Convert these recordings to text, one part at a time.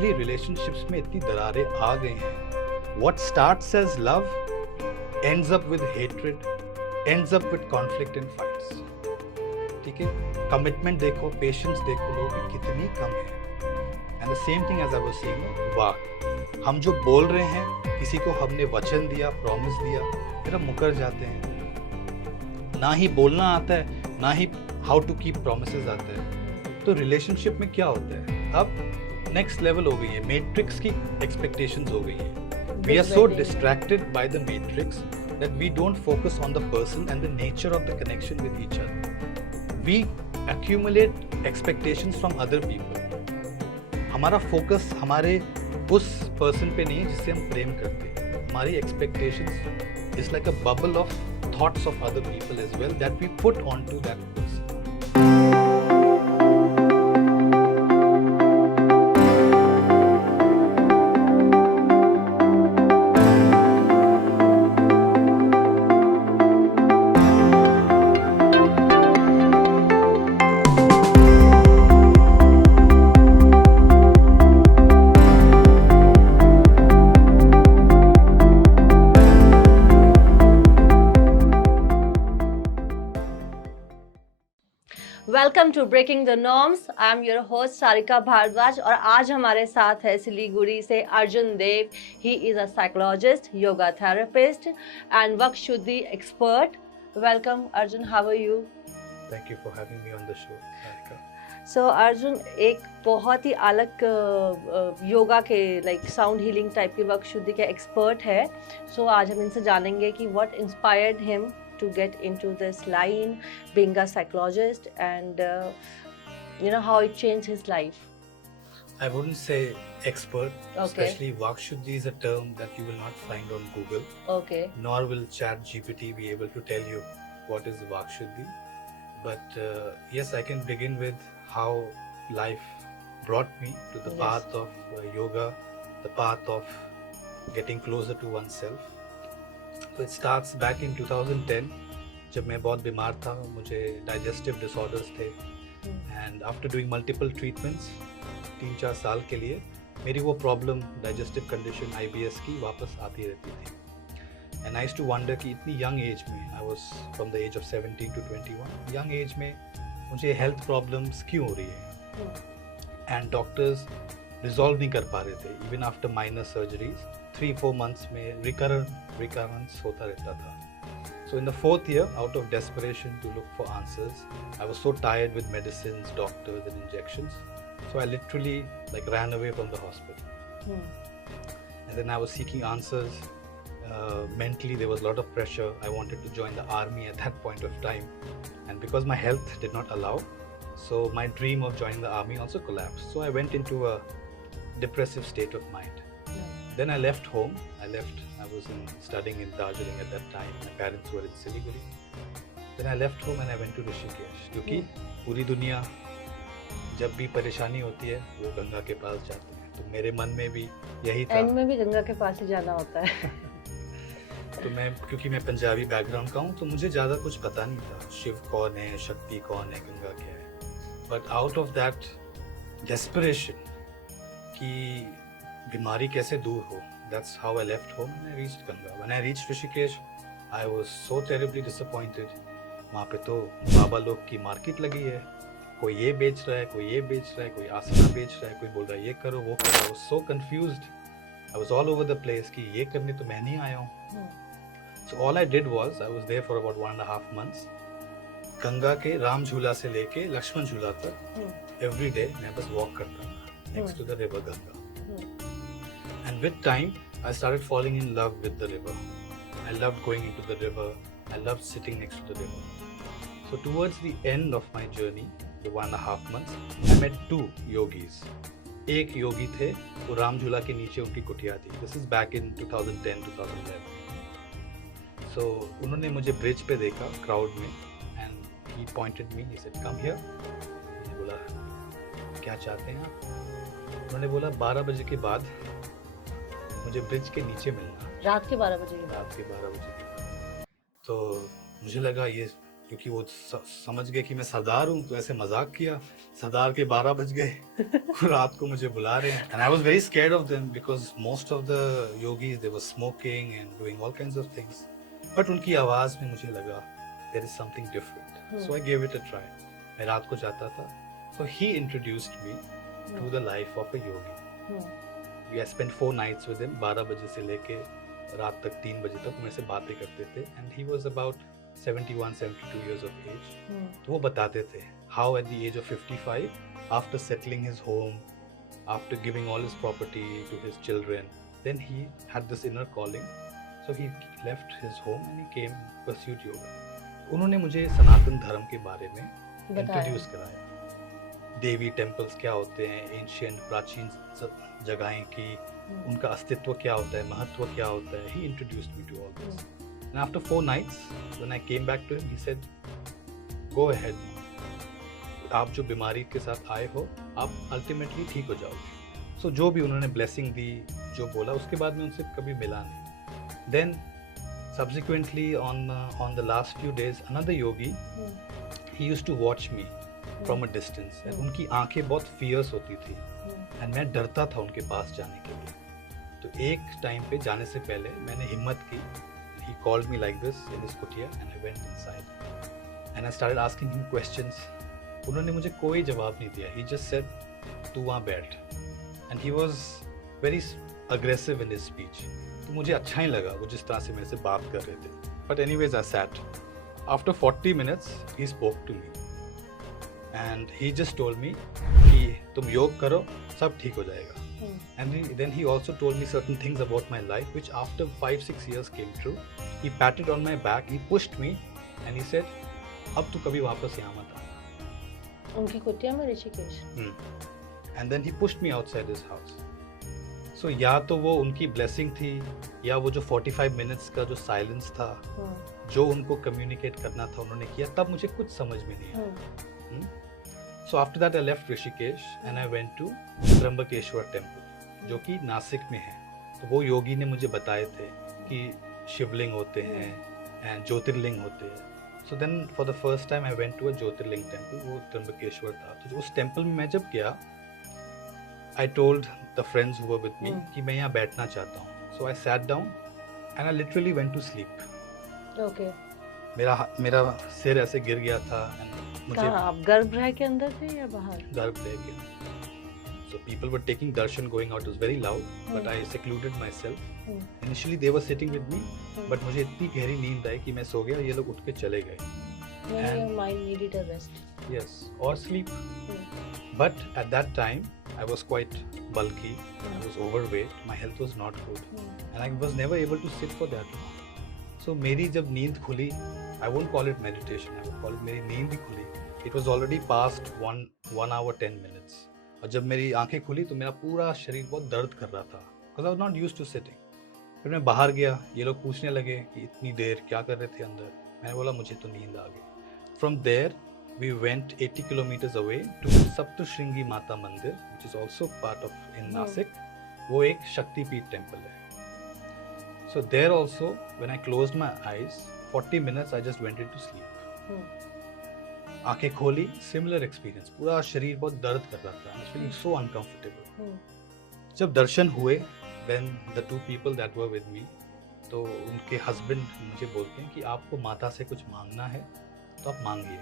Relationships में इतनी दरारें आ गई हैं. What starts as love ends up with hatred, ends up with conflict and fights. ठीक है, कमिटमेंट देखो, पेशेंस देखो, लोगों की कितनी कम है. And the same thing as I was saying, वाह, हम जो बोल रहे हैं, किसी को हमने वचन दिया, प्रॉमिस दिया, फिर हम मुकर जाते हैं. ना ही बोलना आता है, ना ही हाउ टू कीप प्रॉमिसेस आता है. तो रिलेशनशिप में क्या होता है, अब नेक्स्ट लेवल हो गई है, मैट्रिक्स की एक्सपेक्टेशंस हो गई है. We are so distracted by the matrix that we don't focus on the person and the nature of the connection with each other. We accumulate expectations from other people. हमारा focus हमारे उस person पे नहीं है जिससे हम प्रेम करते हैं. हमारी expectations is like a bubble of thoughts of other people as well that we put onto that person. Welcome to breaking the norms. I am your host Sarika Bhardwaj और आज हमारे साथ है सिलीगुड़ी से Arjun Dev. He is a psychologist, yoga therapist and वक्त शुद्धि expert. Welcome Arjun, how are you? Thank you for having me on the show, Sarika. So Arjun एक बहुत ही अलग योगा के लाइक साउंड हीलिंग टाइप के वक्त शुद्धि के एक्सपर्ट है. सो आज हम इनसे जानेंगे कि what inspired him to get into this line, being a psychologist, and how it changed his life. I wouldn't say expert, Okay. especially Vakshuddhi is a term that you will not find on Google, Okay. nor will ChatGPT be able to tell you what is Vakshuddhi. But yes, I can begin with how life brought me to the Yes. path of yoga, the path of getting closer to oneself. So it starts back in 2010, जब मैं बहुत बीमार था, मुझे digestive disorders थे, and after doing multiple treatments 3-4 साल के लिए मेरी वो प्रॉब्लम digestive condition IBS की वापस आती रहती थी. And I used to wonder कि इतनी young age में, I was from the age of 17 to 21, young age में मुझे health problems क्यों हो रही है, and doctors resolve नहीं कर पा रहे थे. Even after minor surgeries 3-4 months में recurrence होता रहता था. So in the 4th year, out of desperation to look for answers, I was so tired with medicines, doctors and injections. So I literally ran away from the hospital. And then I was seeking answers. Mentally there was a lot of pressure. I wanted to join the army at that point of time. And because my health did not allow, so my dream of joining the army also collapsed. So I went into a depressive state of mind. Then I left home. I was studying in Darjeeling at that time. My parents were in Siliguri. Then I left home and I went to Rishikesh. क्योंकि पूरी दुनिया जब भी परेशानी होती है वो गंगा के पास जाते हैं. तो मेरे मन में भी यही था. एंड में भी गंगा के पास ही जाना होता है. तो मैं, क्योंकि मैं पंजाबी बैकग्राउंड का हूँ, तो मुझे ज़्यादा कुछ पता नहीं था. शिव कौन है, शक्ति कौन है, गंगा क्या है. But out of that desperation कि बीमारी कैसे दूर हो, that's how I left home and I reached Ganga. When I reached Rishikesh, I was so terribly disappointed. वहाँ पे तो बाबा लोग की मार्केट लगी है, कोई ये बेच रहा है, कोई ये बेच रहा है, कोई आसना बेच रहा है, कोई बोल रहा है ये करो वो करो. I was so confused. I was all over the place कि ये करने तो मैं नहीं आया हूँ. So all I did was I was there for about 1.5 months. Ganga के राम झूला से लेके लक्ष्मण झूला तक every day मैं बस walk करता था next to the river Ganga. And with time, I started falling in love with the river. I loved going into the river. I loved sitting next to the river. So towards the end of my journey, the 1.5 months, I met 2 yogis. एक योगी थे, वो राम झूला के नीचे उनकी कुटिया थी. This is back in 2010-2011. So उन्होंने मुझे ब्रिज पे देखा, crowd में, and he pointed me. He said, "Come here." मैंने बोला, क्या चाहते हैं आप? उन्होंने बोला 12 बजे के बाद मुझे ब्रिज के नीचे मिलना. रात के 12 बजे रात के 12 बजे. तो मुझे लगा ये क्योंकि वो समझ गए कि मैं सरदार हूँ, तो ऐसे मजाक किया। सरदार के 12 बज गए रात को मुझे बुला रहे हैं। And I was very scared of them because most of the yogis they were smoking and doing all kinds of things, but उनकी आवाज में मुझे लगा there is something different, so I give it a try. मैं रात को जाता था, so he introduced me to the life of a yogi. We spent 4 nights with him, 12 बजे से लेके रात तक 3 बजे तक मेरे से बातें करते थे। And he was about 71-72 years of age. तो वो बताते थे how at the age of 55, after settling his home, after giving all his property to his children, then he had this inner calling. So he left his home and he came and pursued yoga. उन्होंने मुझे सनातन धर्म के बारे में introduce कराया। देवी temples क्या होते हैं, एंशियंट प्राचीन जगहें की, उनका अस्तित्व क्या होता है, महत्व क्या होता है। He introduced me to all this. And after 4 nights, when I came back to him, he said, "Go ahead. आप जो बीमारी के साथ आए हो, आप अल्टीमेटली ठीक हो जाओगे।" So जो भी उन्होंने ब्लेसिंग दी, जो बोला, उसके बाद में उनसे कभी मिला नहीं। Then subsequently on the last few days, another yogi, he used to watch me from a distance. And उनकी आंखें बहुत fierce होती थी, and मैं डरता था उनके पास जाने के लिए। तो एक टाइम पे जाने से पहले मैंने हिम्मत की। He called me like this in his kutia and I went inside and I started asking him questions. उन्होंने मुझे कोई जवाब नहीं दिया। He just said, "तू वहाँ बैठ." And he was very aggressive in his speech. तो मुझे अच्छा ही लगा वो जिस तरह से मेरे से बात कर रहे थे। But anyways, I sat. After 40 minutes, he spoke to me and he just told me कि तुम योग करो, सब ठीक हो जाएगा। And then he also told me certain things about my life, which after 5-6 years came true. He patted on my back, he pushed me, and he said, "अब तू कभी वापस यहाँ मत आना." उनकी कुटिया में Rishikesh. And then he pushed me outside his house. So या तो वो उनकी blessing थी, या वो जो 45 minutes का जो silence था, जो उनको communicate करना था उन्होंने किया, तब मुझे कुछ समझ में नहीं आया। So after that I left Rishikesh and I went to Trambakeshwar temple, जो कि नासिक में है। तो वो योगी ने मुझे बताए थे कि शिवलिंग होते हैं एंड ज्योतिर्लिंग होते हैं। So then for the first time I went to a Jyotirlinga temple, वो त्र्यंबकेश्वर था। तो उस टेम्पल में मैं जब गया, I told the friends who were with me कि मैं यहाँ बैठना चाहता हूँ। So I sat down and I literally went to sleep. Okay. मेरा सिर ऐसे गिर गया था and मुझे कहाँ आप गर्भगृह के अंदर थे या बाहर? गर्भगृह के अंदर। So people were taking darshan, going out. It was very loud, but I secluded myself. Initially they were sitting with me, but मुझे इतनी गहरी नींद आई कि मैं सो गया, ये लोग उठ के चले गए। When your mind needed a rest. Yes, or sleep. But at that time, I was quite bulky. I was overweight. My health was not good, and I was never able to sit for that long. So मेरी जब नींद खुली, I won't call it meditation. I would call it मेरी नींद ही खुली। It was already past 1 hour 10 minutes. और जब मेरी आंखें खुली तो मेरा पूरा शरीर बहुत दर्द कर रहा था, because I was not used to sitting. फिर मैं बाहर गया, ये लोग पूछने लगे कि इतनी देर क्या कर रहे थे अंदर। मैंने बोला मुझे तो नींद आ गई। From there we went 80 kilometers away to Saptashrungi माता मंदिर, which is also part of in Nasik. वो एक शक्तिपीठ टेम्पल है। So there also when I closed my eyes, 40 minutes I just went into sleep. आंखें खोली, सिमिलर एक्सपीरियंस, पूरा शरीर बहुत दर्द कर रहा था, फीलिंग सो अनकंफर्टेबल। जब दर्शन हुए, when the 2 people that were with me, तो उनके हस्बैंड मुझे बोलते हैं कि आपको माता से कुछ मांगना है तो आप मांगिए।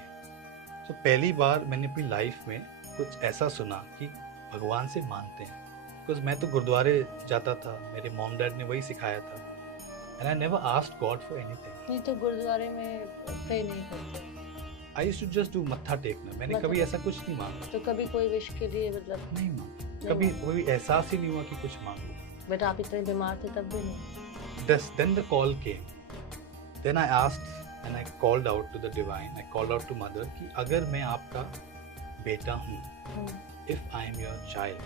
तो पहली बार मैंने अपनी लाइफ में कुछ ऐसा सुना कि भगवान से मांगते हैं, बिकॉज मैं तो गुरुद्वारे जाता था, मेरे मॉम डैड ने वही सिखाया था, and I never asked God for anything. नहीं तो गुरुद्वारे में प्रे नहीं करते। I used to just do मत्था टेकना। मैंने कभी ऐसा कुछ नहीं मांगा। तो कभी कोई विश के लिए मतलब नहीं मांगा, कभी कोई एहसास ही नहीं हुआ कि कुछ मांगो। बट आप इतने बीमार थे तब भी नहीं। Then the call came. Then I asked and I called out to the divine. I called out to mother कि अगर मैं आपका बेटा हूँ, if I am your child,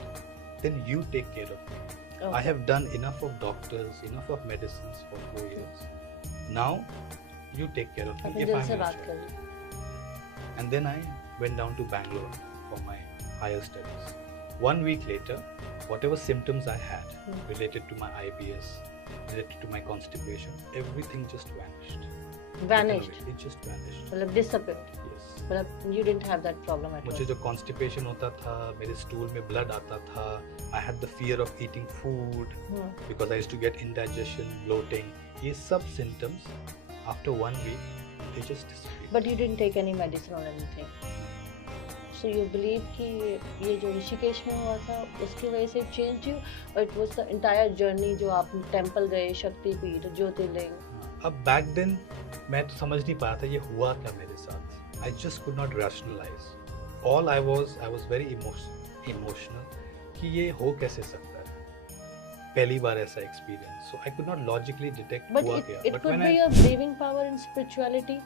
then you take care of me. Okay. I have done enough of doctors, enough of medicines for 4 years. Now you take care of me if I am your child. And then I went down to Bangalore for my higher studies. 1 week later, whatever symptoms I had related to my IBS, related to my constipation, everything just vanished. Vanished. It just vanished. मतलब disappeared. Yes. मतलब you didn't have that problem at मुझे all. जो constipation होता था, मेरे stool में blood आता था, I had the fear of eating food because I used to get indigestion, bloating, ये सब symptoms after 1 week they just disappeared. But you didn't take any medicine or anything. So you believe कि ये जो ऋषिकेश में हुआ था उसकी वजह से changed you, or it was the entire journey जो आप टेम्पल गए, शक्तिपीठ, ज्योतिर्लिंग? अब बैक देन मैं तो समझ नहीं पाया था ये हुआ क्या मेरे साथ. I just could not rationalize. All I was very emotional कि ये हो कैसे सकता है. पहली बार ऐसा experience, so I could not logically detect But हुआ it क्या. could be a believing power in spirituality.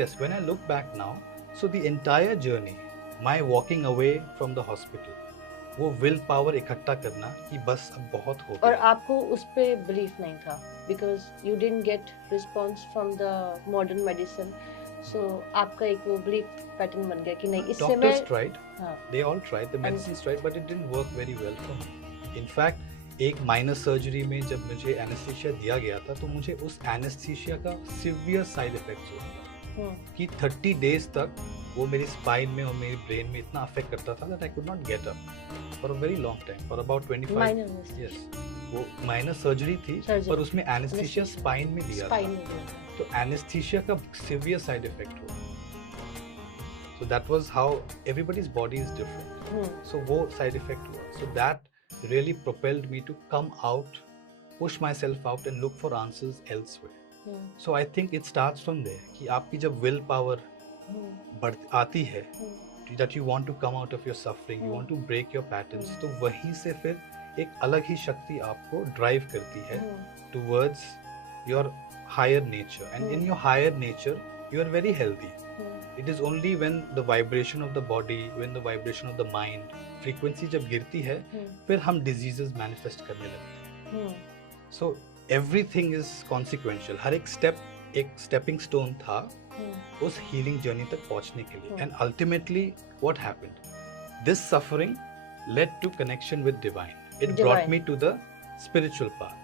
Yes, when I look back now, so the entire journey, my walking away from the hospital, वो will power इकट्ठा करना कि बस अब बहुत हो और गया. आपको उस पे बिलीफ नहीं था because you didn't get response from the modern medicine. So आपका एक वो बिलीफ पैटर्न बन गया कि नहीं इससे मैं Doctors tried, हाँ they all tried, the medicines tried, but it didn't work very well for me. In fact, एक माइनर सर्जरी में जब मुझे एनेस्थीसिया दिया गया था तो मुझे उस एनेस्थीसिया का सिवियर साइड इफेक्ट्स हुए कि 30 डेज तक वो मेरी स्पाइन में और मेरी ब्रेन में इतना अफेक्ट करता था that I could not get up for a very long time, for about 25 minor yes. वो माइनर सर्जरी थी Surgery. पर उसमें एनेस्थीसिया Anesthesia. स्पाइन में दिया स्पाइन था, में दिया तो एनेस्थीसिया का सिवियर साइड इफेक्ट हुआ. So that was how everybody's body is different. So वो साइड इफेक्ट हुआ. So that really propelled me to come out, push myself out and look for answers elsewhere. So I think it starts from there कि आपकी जब will power बढ़ आती है that you want to come out of your suffering, you want to break your patterns, तो वहीं से फिर एक अलग ही शक्ति आपको drive करती है towards your higher nature. And in your higher nature you are very healthy. It is only when the vibration of the body, when the vibration of the mind, frequency जब गिरती है फिर हम diseases manifest करने लगते हैं. So everything is consequential. हर एक step एक stepping stone था उस healing journey तक पहुंचने के लिए. And ultimately what happened? This suffering led to connection with divine. It brought me to the spiritual path.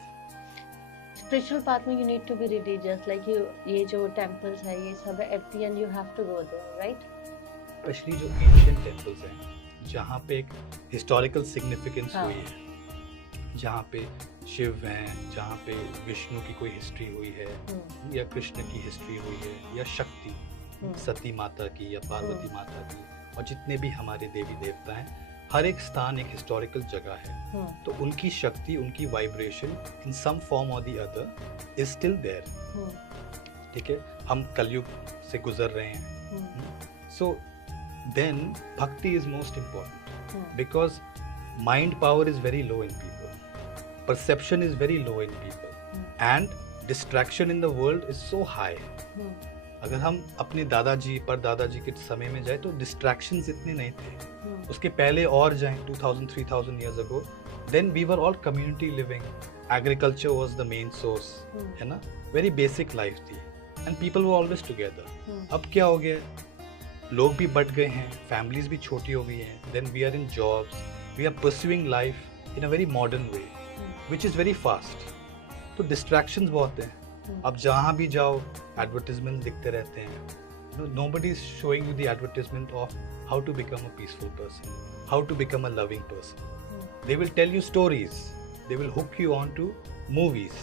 Spiritual path में you need to be religious, like ये जो temples है ये सब है, at the end you have to go there, right? Especially जो ancient temples हैं जहाँ पे एक historical significance हुई है, जहाँ पे शिव हैं, जहाँ पे विष्णु की कोई हिस्ट्री हुई है या कृष्ण की हिस्ट्री हुई है या शक्ति सती माता की या पार्वती माता की और जितने भी हमारे देवी देवता हैं, हर एक स्थान एक हिस्टोरिकल जगह है. तो उनकी शक्ति, उनकी वाइब्रेशन इन सम फॉर्म और the other is still there. ठीक है, हम कलयुग से गुजर रहे हैं. So then bhakti is most important because mind power is very low in people, perception is very low in people and distraction in the world is so high. अगर हम अपने दादाजी पर दादाजी के समय में जाए तो डिस्ट्रैक्शंस इतने नहीं थे. उसके पहले और जाएं 2000-3000 years ago, then we were all community living, agriculture was the main source, है ना, very basic life थी and people were always together. अब क्या हो गया, लोग भी बढ़ गए हैं, families भी छोटी हो गई हैं, then we are in jobs, we are pursuing life in a very modern way, which is very fast. तो distractions बहुत हैं. अब जहाँ भी जाओ advertisements दिखते रहते हैं. Nobody is showing you the advertisement of how to become a peaceful person, how to become a loving person. They will tell you stories, they will hook you on to movies.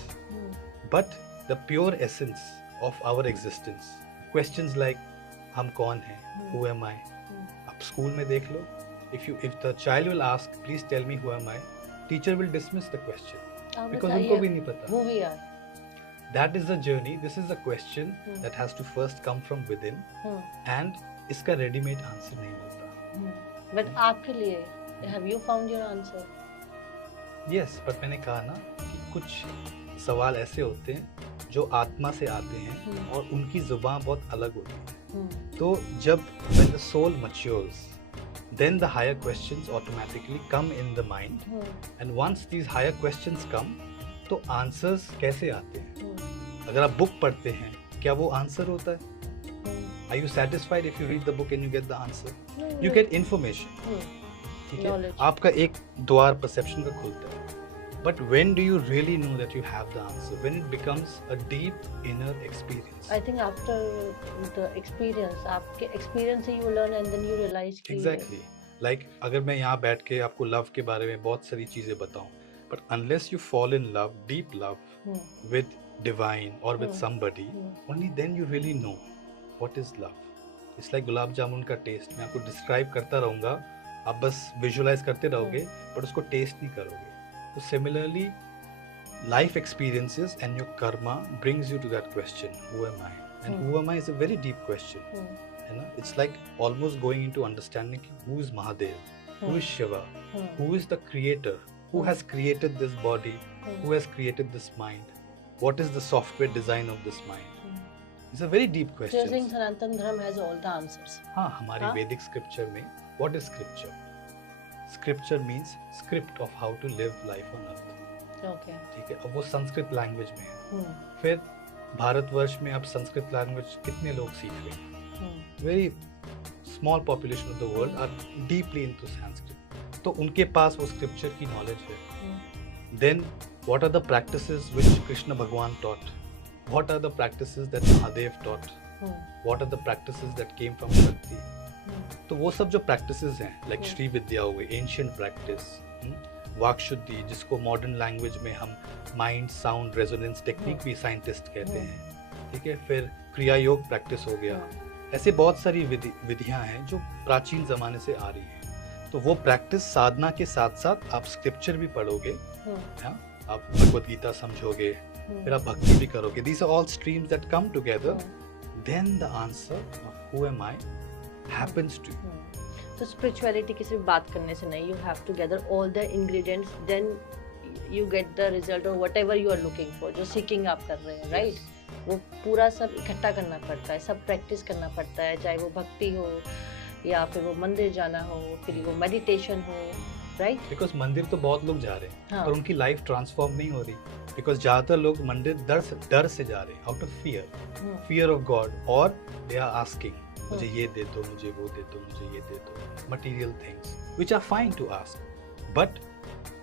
But the pure essence of our existence, questions like हम कौन हैं, who am I? आप school में देख लो, if the child will ask, please tell me who am I, teacher will dismiss the question because उनको भी नहीं पता. Who we are. That is the journey. This is a question that has to first come from within, and इसका ready-made answer नहीं मिलता. But आपके लिए, have you found your answer? Yes, but मैंने कहा ना कि कुछ सवाल ऐसे होते हैं जो आत्मा से आते हैं और उनकी जुबान बहुत अलग होती है. तो जब when the soul matures, then the higher questions automatically come in the mind, and once these higher questions come, तो आंसर्स कैसे आते हैं? अगर आप बुक पढ़ते हैं क्या वो आंसर होता है? Are you satisfied if you read the book and you get the answer? You get information. ठीक है, आपका एक द्वार परसेप्शन का खुलता है. But when do you really know that you have the answer? When it becomes a deep inner experience. I think after the experience, आपके experience से you learn and then you realize कि Exactly. Like अगर मैं यहाँ बैठ के आपको love के बारे में बहुत सारी चीजें बताऊं, but unless you fall in love, deep love with divine or with somebody, only then you really know what is love. It's like gulab jamun का taste. मैं आपको describe करता रहूँगा, आप बस visualize करते रहोगे, but उसको taste नहीं करोगे. So similarly, life experiences and your karma brings you to that question, who am I? And who am I is a very deep question. You know, it's like almost going into understanding who is Mahadev, who is Shiva, who is the creator, who has created this body, who has created this mind, what is the software design of this mind. It's a very deep So you're question. saying Sanatan Dharma has all the answers. हाँ, हमारी वैदिक scripture में what is scripture? Scripture means script of how to live life on earth. Okay. ठीक है, अब वो Sanskrit language में है. फिर भारतवर्ष में अब संस्कृत लैंग्वेज कितने लोग सीख रहे हैं? Very small population of the world are deeply into Sanskrit. तो उनके पास वो स्क्रिप्चर की नॉलेज है. Then what are the practices which Krishna Bhagwan taught? What are the practices that Mahadev taught? What are the practices that came from Shakti? तो वो सब जो प्रैक्टिसेस हैं, लाइक श्री विद्या हो गई, एंशिएंट प्रैक्टिस, वाक शुद्धि, जिसको मॉडर्न लैंग्वेज में हम माइंड साउंड रेजोनेंस टेक्निक भी साइंटिस्ट कहते हैं. ठीक है, फिर क्रिया योग प्रैक्टिस हो गया. ऐसे बहुत सारी विधियां हैं जो प्राचीन जमाने से आ रही हैं. तो वो प्रैक्टिस साधना के साथ साथ आप स्क्रिप्चर भी पढ़ोगे, आप भगवत गीता समझोगे, फिर आप भक्ति भी करोगे. These are all streams that come together. Then the answer of who am I happens to you. तो spirituality की सिर्फ बात करने से नहीं, you have to gather all the ingredients, then you get the result of whatever you are looking for, जो seeking आप कर रहे हैं, right? वो पूरा सब इकट्ठा करना पड़ता है, सब प्रैक्टिस करना पड़ता है, चाहे वो भक्ति हो या फिर वो मंदिर जाना हो, फिर वो मेडिटेशन हो, राइट? बिकॉज मंदिर तो बहुत लोग जा रहे हैं, हाँ. पर उनकी लाइफ ट्रांसफॉर्म नहीं हो रही. बिकॉज ज्यादातर लोग मंदिर डर से जा रहे हैं, out of fear of God, और दे आर आस्किंग मुझे ये दे दो, मुझे वो दे दो, मुझे ये दे दो, material things which are fine to ask. But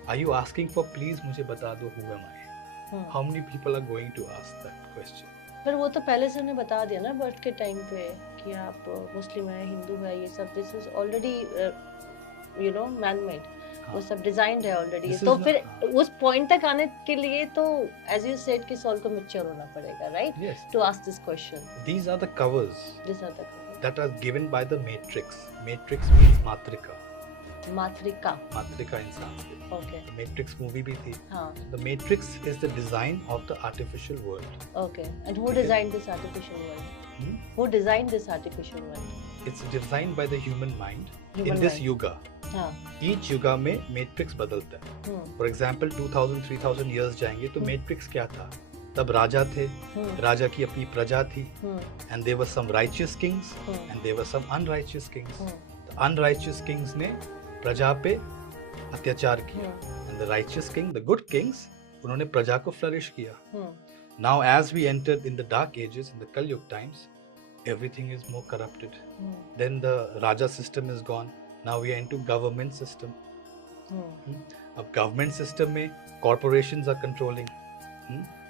are you asking for please मुझे बता दो who am I? How many people are going to ask that question? पर वो तो पहले से उन्हें बता दिया ना बर्थ के टाइम पे कि आप मुस्लिम है, हिंदू है, ये सब this is already you know man made. वो सब डिजाइंड है ऑलरेडी. तो फिर उस पॉइंट तक आने के लिए तो एज यू सेड कि सोल को मैच्योर होना पड़ेगा, right? To ask this question. These are the covers that are given by the matrix. Matrix means matrika. Matrika in Sanskrit. Okay. The Matrix movie भी थी. हाँ. The Matrix is the design of the artificial world. Okay. And who designed this artificial world? Who designed this artificial world? It's designed by the human mind Human in this mind. yuga. हाँ. Each yuga में matrix बदलता है. For example, 2000-3000 years जाएंगे तो matrix क्या था? तब राजा थे, राजा की अपनी प्रजा थी, and there were some righteous kings and there were some unrighteous kings. The unrighteous kings ने प्रजा पे अत्याचार किया, and the righteous king, the good kings, उन्होंने प्रजा को flourish किया. Now as we entered in the dark ages, in the Kali Yuga times, everything is more corrupted. Then the Raja system is gone. Now we are into government system. अब government system में corporations are controlling.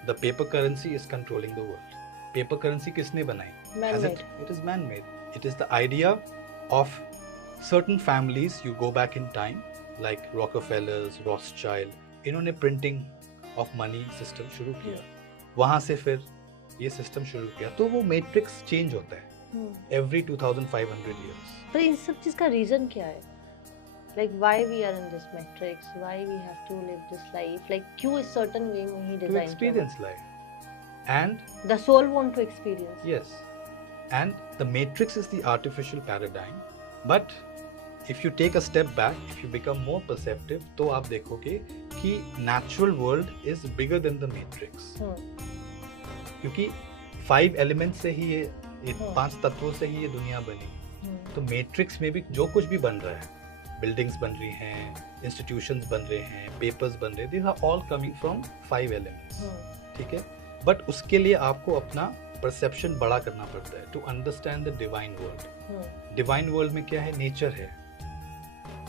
The paper currency is controlling the world. Paper currency किसने बनाई? Man-made. It is man-made. It is the idea of certain families. You go back in time, like Rockefellers, Rothschild. इन्होंने printing of money system शुरू किया. वहाँ से फिर ये system शुरू किया. तो वो matrix change होता है every 2,500 years. पर इन सब चीज का रीजन क्या है? Like why we are in this matrix? Why we have to live this life? Like क्यों इस certain way में ही To design experience life. And the soul want to experience. yes, and the matrix is the artificial paradigm. But if you take a step back, if you become more perceptive, तो आप देखोगे कि natural world is bigger than the matrix. क्योंकि 5 elements से ही ये 5 तत्वों से ही ये दुनिया बनी. तो matrix में भी जो कुछ भी बन रहा है, buildings बन रही हैं, institutions बन रहे हैं, papers बन रहे हैं, these are all coming from 5 elements. ठीक है? बट उसके लिए आपको अपना परसेप्शन बड़ा करना पड़ता है to understand the divine world. Divine world में क्या है? नेचर है,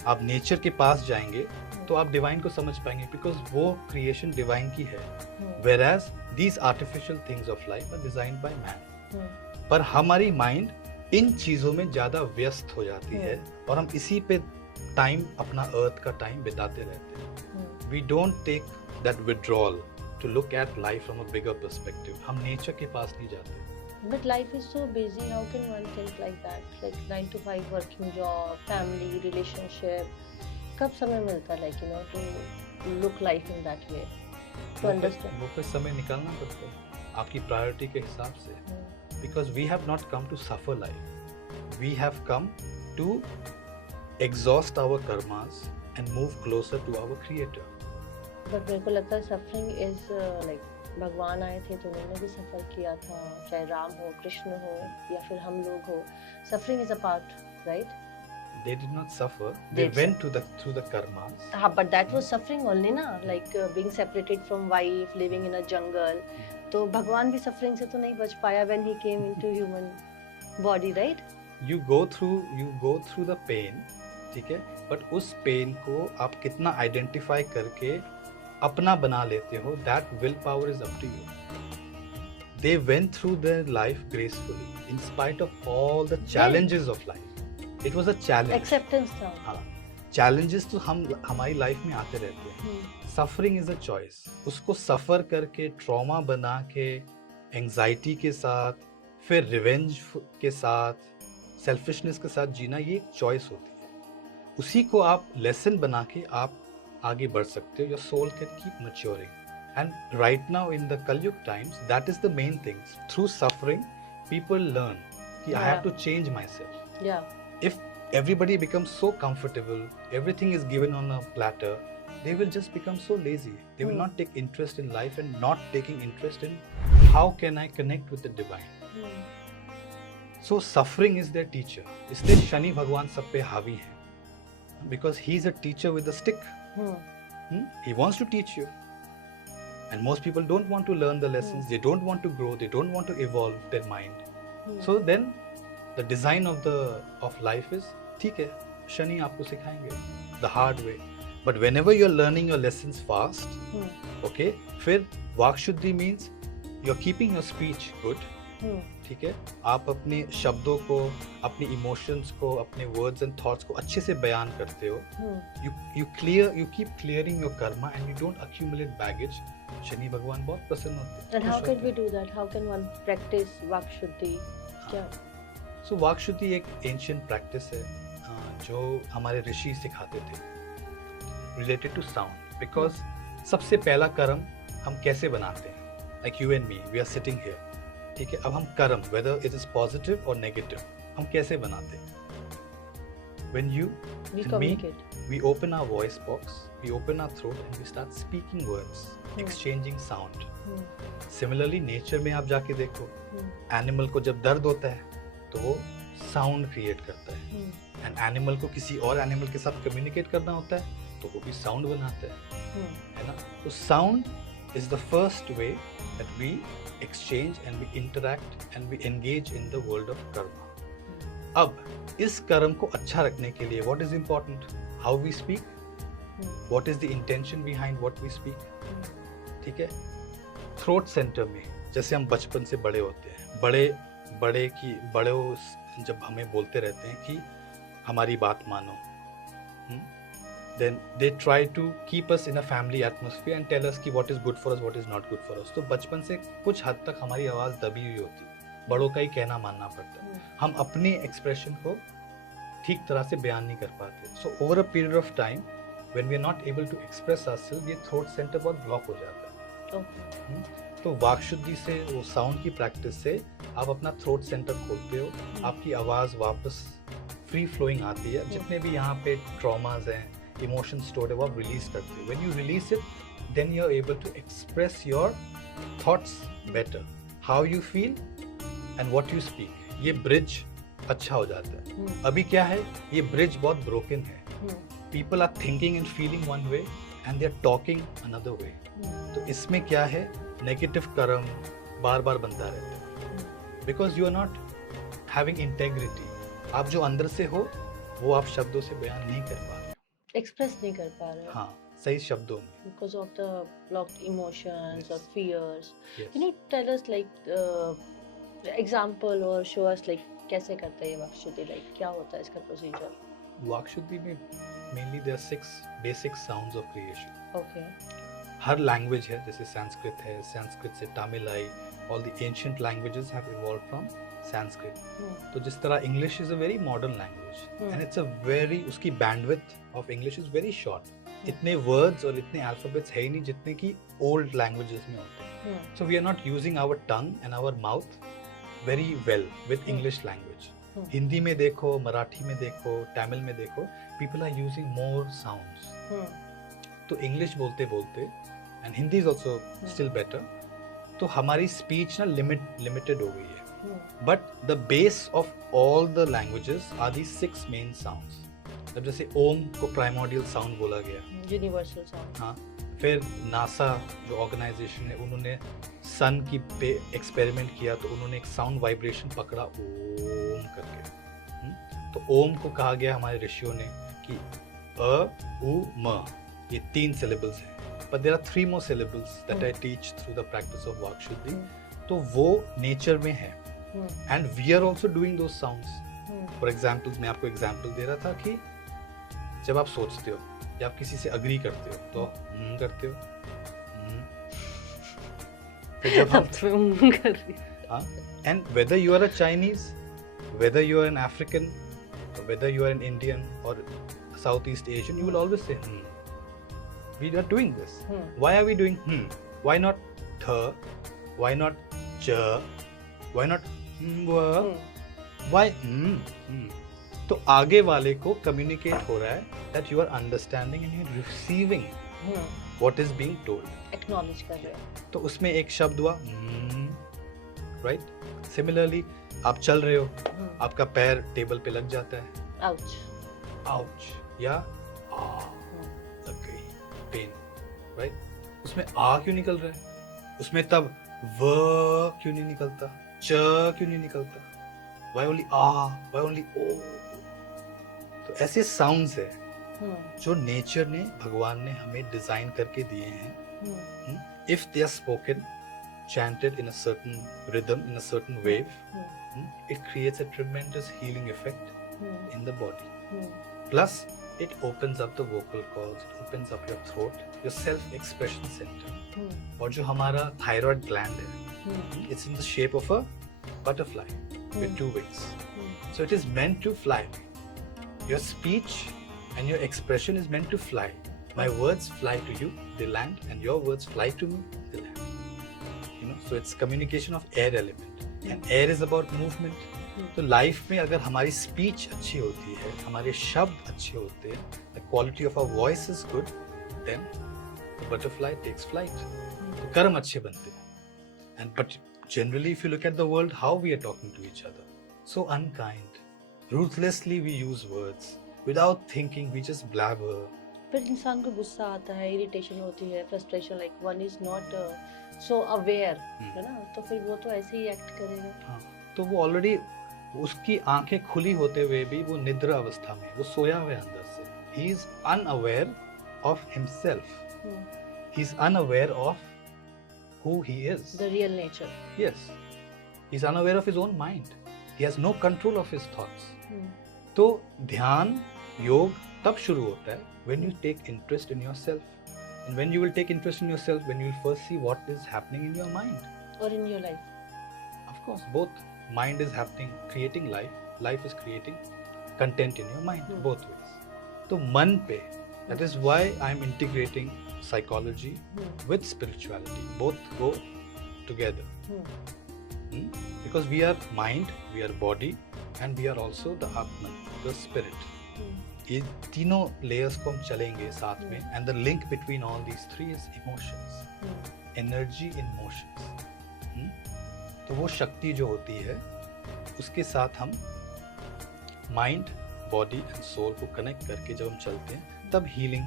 आप नेचर के पास जाएंगे तो आप डिवाइन को समझ पाएंगे, बिकॉज वो क्रिएशन डिवाइन की है, whereas these artificial things of life are designed by man. पर हमारी माइंड इन चीजों में ज्यादा व्यस्त हो जाती है और हम इसी पे टाइम, अपना अर्थ का टाइम बिताते रहते हैं। We don't take that withdrawal to look at life from a bigger perspective. हम नेचर के पास नहीं जाते। But life is so busy. How can one think like that? Like 9 to 5 working job, family, relationship. कब समय मिलता है to look life in that way, to understand? वो फिर समय निकालना पड़ता है आपकी प्रायोरिटी के हिसाब से, because we have not come to suffer life. We have come to exhaust our karmas and move closer to our creator. But मेरे को लगता है suffering is like भगवान आए थे तो उन्होंने भी सफ़र किया था, चाहे राम हो, कृष्ण हो या फिर हम लोग हो। Suffering is a part, right? They did not suffer. They went through the karmas. हाँ, but that was suffering only ना, like being separated from wife, living in a jungle. तो भगवान भी suffering से तो नहीं बच पाया when he came into human body, right? You go through the pain, ठीक है? But उस pain को आप कितना identify करके अपना बना लेते हो, that willpower is up to you. They went through their life gracefully in spite of all the challenges of life. It was a challenge. Acceptance था। हाँ, challenges तो हमारी लाइफ में आते रहते हैं। Suffering is a choice. उसको सफर करके, ट्रॉमा बना के, एंजाइटी के साथ, फिर रिवेंज के साथ, सेल्फिशनेस के साथ जीना, ये एक चॉइस होती है। उसी को आप लेसन बना के आप आगे बढ़ सकते हो। Your soul can keep maturing and right now in the Kalyug times that is the main things. Through suffering people learn कि I have to change myself. If everybody becomes so comfortable, everything is given on a platter, they will just become so lazy. They will not take interest in life and not taking interest in how can I connect with the divine. So suffering is their teacher. इसलिए शनि भगवान सब पे हावी है, because he is a teacher with a stick. He wants to teach you, and most people don't want to learn the lessons. They don't want to grow. They don't want to evolve their mind. So then the design of life is, ठीक है, शनि आपको सिखाएंगे the hard way. But whenever you're learning your lessons fast, okay, फिर वाक शुद्धि means you're keeping your speech good. ठीक है, आप अपने शब्दों को, अपने इमोशंस को, अपने वर्ड्स एंड थॉट्स को अच्छे से बयान करते हो। you keep clearing your karma and you don't accumulate baggage. Shani भगवान बहुत प्रसन्न होते हैं। And how can we do that? How can one practice वाक शुद्धि? क्या? So वाक शुद्धि एक एंशिएंट प्रैक्टिस है जो हमारे ऋषि सिखाते थे, रिलेटेड टू साउंड। बिकॉज सबसे पहला कर्म हम कैसे बनाते हैं, like you and me, we are sitting here, ठीक है। अब हम कर्म, वेदर इट इज पॉजिटिव और नेगेटिव, हम कैसे बनाते हैं? When you and me, we open our voice box, we open our throat and we start speaking words, exchanging sound. Similarly nature में आप जाके देखो, एनिमल को जब दर्द होता है तो वो साउंड क्रिएट करता है, एंड एनिमल को किसी और एनिमल के साथ कम्युनिकेट करना होता है तो वो भी साउंड बनाता है ना। तो sound is the first way that we exchange and we interact and we engage in the world of karma. अब इस कर्म को अच्छा रखने के लिए what is important? How we speak, what is the intention behind what we speak, ठीक है। थ्रोट सेंटर में जैसे हम बचपन से बड़े होते हैं, बड़े जब हमें बोलते रहते हैं कि हमारी बात मानो, then they try to keep us in a family atmosphere and tell us कि what is good for us, what is not good for us. तो बचपन से कुछ हद तक हमारी आवाज़ दबी हुई होती है, बड़ों का ही कहना मानना पड़ता है, हम अपने एक्सप्रेशन को ठीक तरह से बयान नहीं कर पाते। So over a period of time when we are not able to express ourselves, ये throat center बहुत ब्लॉक हो जाता है। तो वाक शुद्धि से, वो साउंड की प्रैक्टिस से आप अपना थ्रोट सेंटर खोलते हो, आपकी आवाज़ वापस फ्री फ्लोइंग आती है। जितने भी यहाँ पे ट्रॉमाज हैं, इमोशन स्टोर्ड है, वो आप रिलीज करते हो। When you release it, then you are able to express your thoughts better, how you feel and what you speak. ये ब्रिज अच्छा हो जाता है। अभी क्या है, ये ब्रिज बहुत ब्रोकन है। People are thinking and feeling one way and they are talking another way. तो इसमें क्या है, नेगेटिव कर्म बार बार बनता रहता है, because you are not having integrity. आप जो अंदर से हो वो आप शब्दों से बयान नहीं कर पाते। एक्सप्रेस नहीं कर पा रहे हाँ, सही शब्दों में। because of the blocked emotions or Yes. fears. Yes. Can you tell us like example or show us like कैसे करते हैं ये वाक्शुद्धि, like क्या होता है इसका procedure? वाक्शुद्धि में mainly there are 6 basic sounds of creation. Okay. हर लैंग्वेज है, जैसे संस्कृत है, संस्कृत से तमिल आई, all the ancient languages have evolved from Sanskrit. तो जिस तरह English is a very modern language and it's a very, उसकी bandwidth of English is very short. इतने वर्ड्स और इतने अल्फाबेट्स है ही नहीं जितने की ओल्ड लैंग्वेजेस में होते हैं। So we are not using our tongue and our mouth very well with English language. Hindi में देखो, मराठी में देखो, तमिल में देखो, people are using more sounds. तो इंग्लिश बोलते बोलते and Hindi is also still better, तो हमारी स्पीच ना लिमिटेड हो गई है। But the base of all the languages are the 6 main sounds. अब जैसे ओम को प्राइमोर्डियल साउंड बोला गया, यूनिवर्सल साउंड। हाँ। फिर नासा जो ऑर्गेनाइजेशन है, उन्होंने सन की पे एक्सपेरिमेंट किया, तो उन्होंने एक साउंड वाइब्रेशन पकड़ा ओम करके। तो ओम को कहा गया हमारे ऋषियों ने कि अ उ म, ये 3 syllables हैं, but there are 3 more syllables that I teach through the practice of वाक्शुद्धि। तो वो नेचर में है and we are also doing those sounds. For example, मैं आपको एग्जाम्पल दे रहा था कि जब आप सोचते हो या आप किसी से अग्री करते हो तो करते हो। तो जब हम कर रही हाँ, and whether you are a Chinese, whether you are an African, or whether you are an Indian or Southeast Asian, you will always say We are doing this. Why are we doing Why not th? Why not ch? Why not Why तो आगे वाले को communicate हो रहा है that you are understanding and you are receiving what is being told. Acknowledge कर रहे हैं। तो उसमें एक शब्द हुआ right? Similarly, आप चल रहे हो, आपका पैर टेबल पे लग जाता है, ouch, ouch, या लग गई, पेन, राइट? उसमें आ क्यों निकल रहा है? उसमें तब व क्यों नहीं निकलता? च क्यों नहीं निकलता? Why only uh? Why only ओ? तो ऐसे साउंड्स है जो नेचर ने, भगवान ने हमें डिजाइन करके दिए हैं। If they are spoken, chanted in a certain rhythm, in a certain wave, it creates a tremendous healing effect in the body. Plus, it opens up the vocal cords, it opens up your throat, your self-expression center. और जो हमारा thyroid gland है, it's in the shape of a butterfly with 2 wings. So it is meant to fly. Your speech and your expression is meant to fly. My words fly to you, they land, and your words fly to me, they land. You know, so it's communication of air element, and air is about movement. तो life में अगर हमारी speech अच्छी होती है, हमारे शब्द अच्छे होते हैं, the quality of our voice is good, then the butterfly takes flight. तो कर्म अच्छे बनते हैं। And but generally, if you look at the world, how we are talking to each other, so unkind, ruthlessly we use words, without thinking we just blabber. फिर इंसान को गुस्सा आता है, इरिटेशन होती है, frustration, like one is not so aware, है ना? तो फिर वो तो ऐसे ही एक्ट करेगा। हाँ, तो वो ऑलरेडी, उसकी आंखें खुली होते हुए भी वो निद्रा अवस्था में, वो सोया हुआ है अंदर से। He is unaware of himself. He is unaware of who he is. The real nature. Yes. He is unaware of his own mind. He has no control of his thoughts. तो ध्यान, योग तब शुरू होता है when you take interest in yourself. And when you will take interest in yourself, when you will first see what is happening in your mind. Or in your life. Of course, both. Mind is happening, creating life. Life is creating content in your mind, both ways. तो मन पे, that is why I am integrating psychology with spirituality. Both go together. Because we are mind, we are body, and we are also the Atman, the spirit. ये तीनों layers को हम चलेंगे साथ में, and the link between all these 3 is emotions. Energy in motions. तो वो शक्ति जो होती है, उसके साथ हम माइंड, बॉडी एंड सोल को कनेक्ट करके जब हम चलते हैं, तब हीलिंग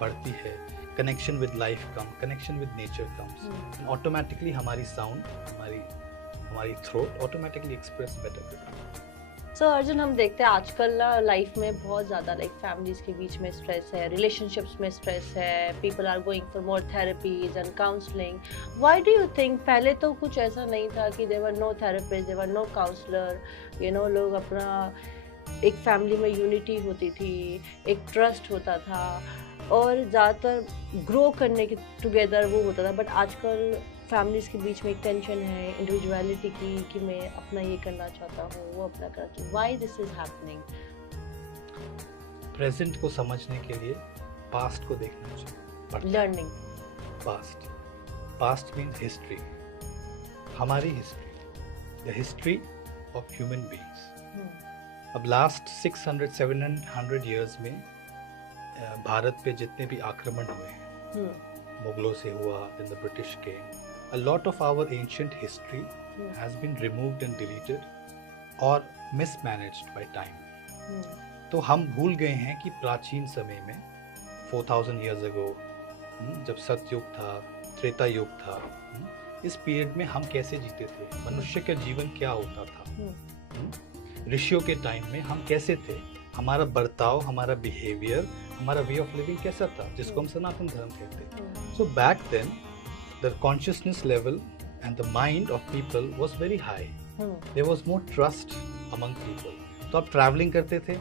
बढ़ती है, connection with life come, connection with nature comes, automatically हमारी साउंड, हमारी थ्रोट ऑटोमेटिकली एक्सप्रेस बेटर करती है। सो अर्जुन, हम देखते हैं आजकल ना लाइफ में बहुत ज़्यादा लाइक फैमिलीज के बीच में स्ट्रेस है, रिलेशनशिप्स में स्ट्रेस है, people are going for more therapies and counselling. Why do you think पहले तो कुछ ऐसा नहीं था कि there no therapist, there no counsellor, you know, लोग अपना एक फैमिली में यूनिटी होती थी, एक ट्रस्ट होता था और ज़्यादातर ग्रो करने के टुगेदर वो होता था. बट आजकल फैमिलीज के बीच में एक टेंशन है इंडिविजुअलिटी की कि मैं अपना ये करना चाहता हूँ, वो अपना करना चाहता हूँ. Why this is happening? Present को समझने के लिए पास्ट को देखना चाहिए. लर्निंग. पास्ट मीन्स हिस्ट्री, हमारी history, the history of human beings. अब लास्ट 600-700 ईयर्स में भारत पे जितने भी आक्रमण हुए हैं, मुगलों से हुआ, then the British came, a lot of our ancient history has been removed and deleted or mismanaged by time. तो हम भूल गए हैं कि प्राचीन समय में 4000 years ago, जब सतयुग था, त्रेता युग था, इस पीरियड में हम कैसे जीते थे, मनुष्य का जीवन क्या होता था, ऋषियों के टाइम में हम कैसे थे, हमारा बर्ताव, हमारा बिहेवियर, हमारा वे ऑफ लिविंग कैसा था, जिसको हम सनातन धर्म कहते हैं. So back then the consciousness level and the mind of people was very high. There was more trust among people. तो आप ट्रैवलिंग करते थे,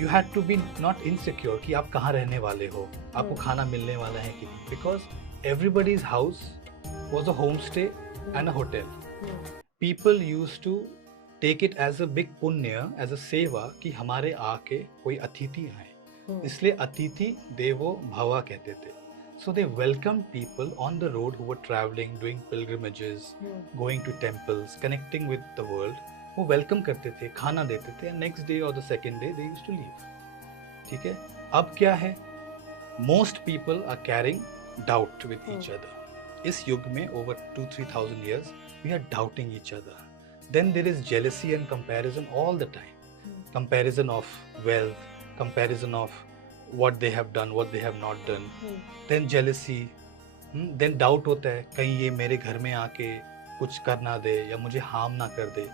you had to be not insecure कि आप कहाँ रहने वाले हो, आपको खाना मिलने वाला है कि नहीं, because everybody's house was a home stay and a hotel. People used to take it as a big punya, as a seva कि हमारे आके कोई अतिथि आए, इसलिए अतिथि देवो भवा कहते थे. So they welcome people on the road who were travelling, doing pilgrimages, going to temples, connecting with the world. वो वेलकम करते थे, खाना देते थे, एंड नेक्स्ट डे और the second day they used to leave. ठीक है. अब क्या है, most people are carrying doubt with each other. इस युग में over 2-3,000 years we are doubting each other. Then there is jealousy and comparison all the time. Comparison of wealth, comparison of what they have done, what they have not done. Then jealousy. Then doubt होता है कहीं ये मेरे घर में आके कुछ कर ना दे या मुझे harm ना कर दे.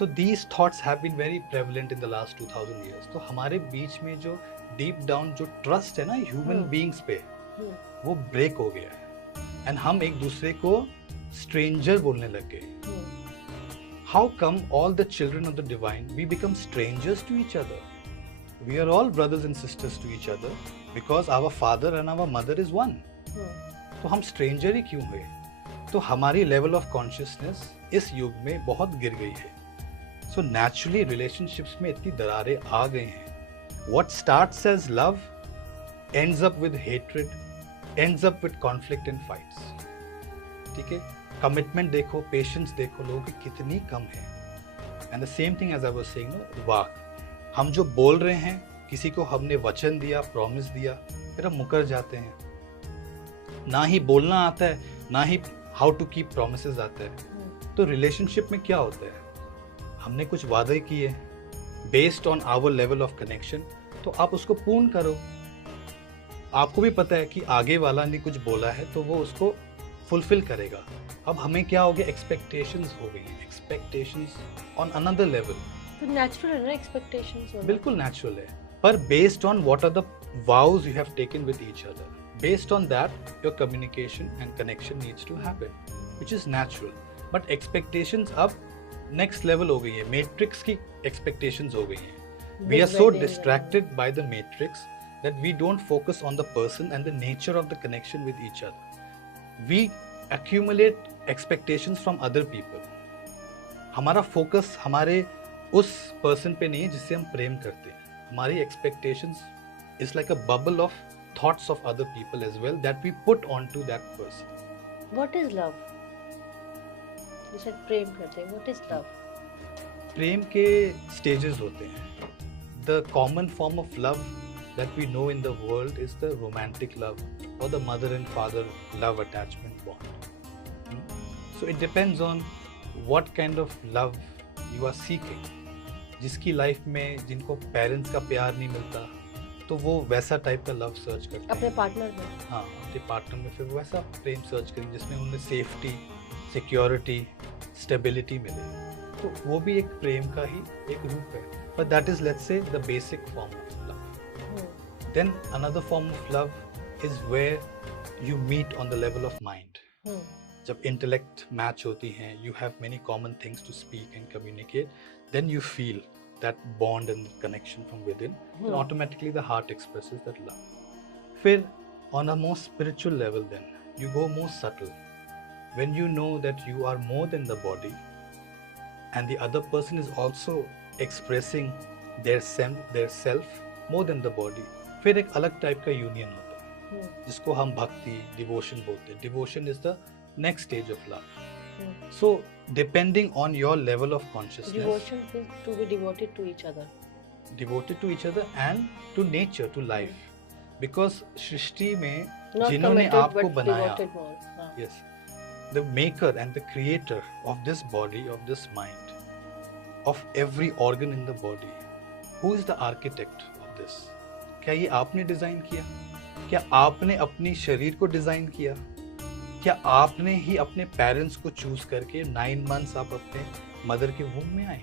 So these thoughts have been very prevalent in the last 2,000 years. तो हमारे बीच में जो deep down जो trust है ना human beings पे, वो break हो गया है. And हम एक दूसरे को stranger बोलने लग गए. How come all the children of the divine, we become strangers to each other? We are all brothers and sisters to each other because our father and our mother is one. तो हम stranger ही क्यों हुए? तो हमारी level of consciousness इस युग में बहुत गिर गई है. So naturally relationships में इतनी दरारें आ गई हैं. What starts as love ends up with hatred, ends up with conflict and fights. ठीक है. कमिटमेंट देखो, पेशेंस देखो, लोगों की कितनी कम है. And the same thing as I was saying, वाक, हम जो बोल रहे हैं, किसी को हमने वचन दिया, प्रॉमिस दिया, फिर हम मुकर जाते हैं. ना ही बोलना आता है, ना ही हाउ टू कीप प्रॉमिसेस आता है. तो रिलेशनशिप में क्या होता है, हमने कुछ वादे किए based on our level of connection, तो आप उसको पूर्ण करो. आपको भी पता है कि आगे वाला ने कुछ बोला है तो वो उसको फुलफिल करेगा. अब हमें क्या हो गया, एक्सपेक्टेशंस हो गई हैं, एक्सपेक्टेशंस ऑन अनदर लेवल. तो नेचुरल है ना एक्सपेक्टेशंस होना? बिल्कुल नेचुरल है, पर based on what are the vows you have taken with each other. Based on that, your communication and connection needs to happen, which is natural. But expectations अब next level हो गई है, matrix की expectations हो गई हैं. We are so distracted by the matrix that we don't focus on the person and the nature of the connection with each other. We accumulate expectations from other people. हमारा focus हमारे उस person पे नहीं है जिससे हम प्रेम करते हैं. हमारी expectations is like a bubble of thoughts of other people as well that we put onto that person. What is love? You said प्रेम करते हैं. What is love? प्रेम के stages होते हैं. The common form of love that we know in the world is the romantic love or the mother and father love attachment bond. So it depends on what kind of love you are seeking. जिसकी life में जिनको parents का प्यार नहीं मिलता तो वो वैसा टाइप का लव सर्च करते हैं अपने पार्टनर में. हाँ, अपने पार्टनर में फिर वैसा प्रेम सर्च करेंगे जिसमें उन्हें सेफ्टी, सिक्योरिटी, स्टेबिलिटी मिले. तो वो भी एक प्रेम का ही एक रूप है, but that is let's say the basic form of love. Then another form of love is where you meet on the level of mind. जब इंटेलेक्ट मैच होती हैं, you have many common things to speak and communicate, then you feel that bond and connection from within, then automatically the heart expresses that love. Then on a more spiritual level, then you go more subtle. When you know that you are more than the body and the other person is also expressing their self more than the body, फिर एक अलग type का union होता है जिसको हम भक्ति, devotion बोलते हैं. Devotion is the next stage of love. So depending on your level of consciousness, devotion is to be devoted to each other and to nature, to life, because सृष्टि में not जिन्होंने committed, आपको but बनाया, devoted more. yes, the maker and the creator of this body, of this mind, of every organ in the body, who is the architect of this? क्या ये आपने design किया? क्या आपने अपनी शरीर को डिजाइन किया? क्या आपने ही अपने पेरेंट्स को चूज करके 9 months आप अपने मदर के वूम में आए?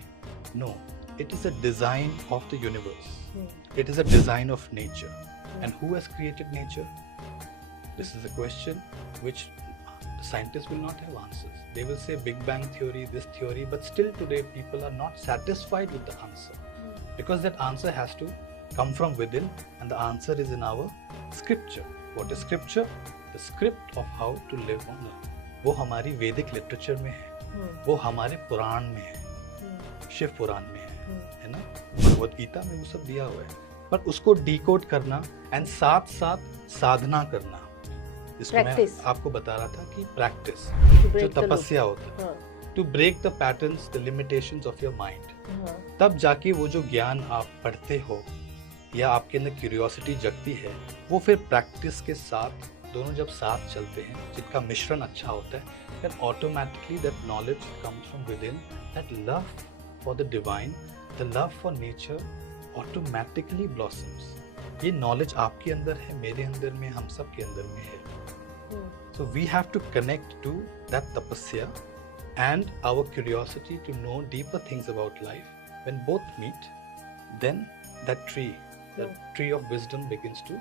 No, it is a design of the universe. It is a design of nature. And who has created nature? This is a question which scientists will not have answers. They will say Big Bang theory, this theory, but still today people are not satisfied with the answer, because that answer has to come from within, and the answer is in our scripture. What is scripture? The script of how to live on earth. वो हमारी वैदिक literature में है, वो हमारे पुराण में है, शिव पुराण में है ना, भगवत गीता में वो सब दिया हुआ है. पर उसको डिकोड करना एंड साथ साथ साधना करना, जिसको मैं आपको बता रहा था कि प्रैक्टिस, जो तपस्या होता है, to break the patterns, the limitations of your mind. तब जाके वो जो ज्ञान आप पढ़ते हो या आपके अंदर क्यूरियोसिटी जगती है, वो फिर प्रैक्टिस के साथ, दोनों जब साथ चलते हैं, जिनका मिश्रण अच्छा होता है, then automatically that knowledge comes from within. That love for the divine, the love for nature automatically blossoms. ये knowledge आपके अंदर है, मेरे अंदर में, हम सब के अंदर में है. So we have to connect to that tapasya and our curiosity to know deeper things about life. When both meet, then that tree of wisdom begins to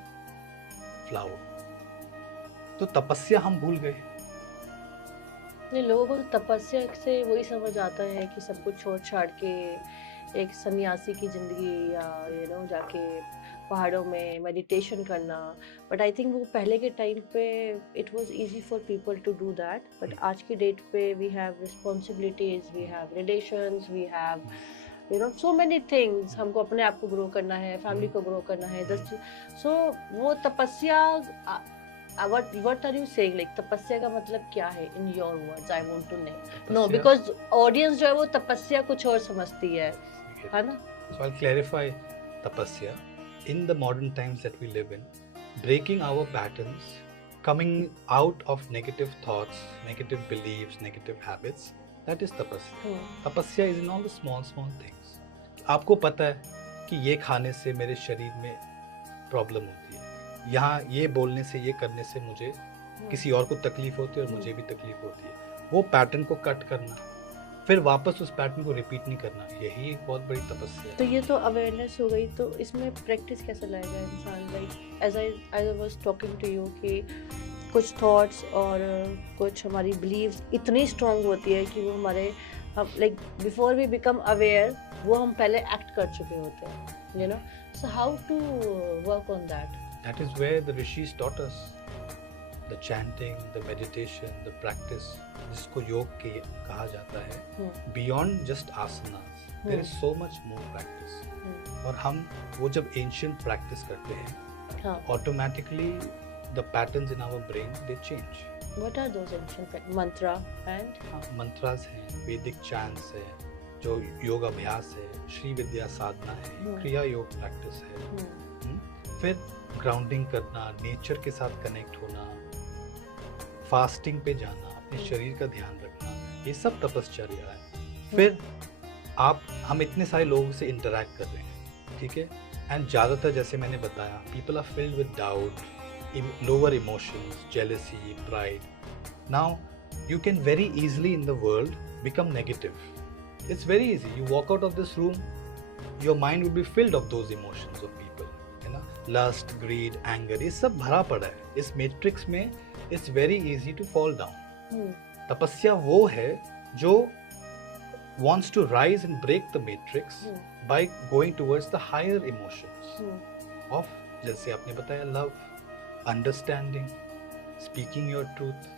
flower. तो तपस्या हम भूल गए. नहीं, लोगों को तपस्या से वही समझ आता है कि सब कुछ छोड़ छाड़ के एक सन्यासी की जिंदगी, या जाके पहाड़ों में मेडिटेशन करना. बट आई थिंक वो पहले के टाइम पे it was easy for people to do that. But आज की डेट पे we have responsibilities, we have relations, we have so many things. हमको अपने आप को ग्रो करना है, फैमिली को ग्रो करना है. सो वो तपस्या, what are you saying, like तपस्या का मतलब क्या है in your words? I want to know. No, because audience जो है वो तपस्या कुछ और समझती है ना? So I'll clarify tapasya. In the modern times that we live in, breaking our patterns, coming out of negative thoughts, negative beliefs, negative habits, that is tapasya. Tapasya is in all the small things. आपको पता है कि ये खाने से मेरे शरीर में प्रॉब्लम होती है, यहाँ ये बोलने से, ये करने से मुझे किसी और को तकलीफ होती है और मुझे भी तकलीफ होती है. वो पैटर्न को कट करना, फिर वापस उस पैटर्न को रिपीट नहीं करना, यही एक बहुत बड़ी तपस्या है. तो ये तो अवेयरनेस हो गई. तो इसमें प्रैक्टिस कैसे लाएगा इंसान? Like as I was talking to you कि कुछ थॉट्स और कुछ हमारी बिलीव्स इतनी स्ट्रांग होती है कि वो हमारे, हम like before we become aware, वो हम पहले एक्ट कर चुके होते हैं. So how to work on that? That is where the rishis taught us. The chanting, the meditation, the practice, जिसको योग के कहा जाता है. Beyond just asanas, there is so much more practice. और हम वो जब ancient practice करते हैं, automatically the patterns in our brain they change. What are those ancient practices? Mantra and? Mantras हैं, Vedic chants है, जो योग अभ्यास है, श्री विद्या साधना है, क्रिया योग प्रैक्टिस है. फिर ग्राउंडिंग करना, नेचर के साथ कनेक्ट होना, फास्टिंग पे जाना, अपने शरीर का ध्यान रखना, ये सब तपश्चर्या है. फिर हम इतने सारे लोगों से इंटरैक्ट कर रहे हैं, ठीक है, एंड ज़्यादातर जैसे मैंने बताया, people are filled with doubt, lower emotions, jealousy, pride. Now you can very easily in the world become negative. It's very easy. You walk out of this room, your mind will be filled of those emotions of people, है ना? Lust, greed, anger, ये सब भरा पड़ा है इस matrix में. It's very easy to fall down. तपस्या वो है जो wants to rise and break the matrix by going towards the higher emotions of, जैसे आपने बताया, love, understanding, speaking your truth,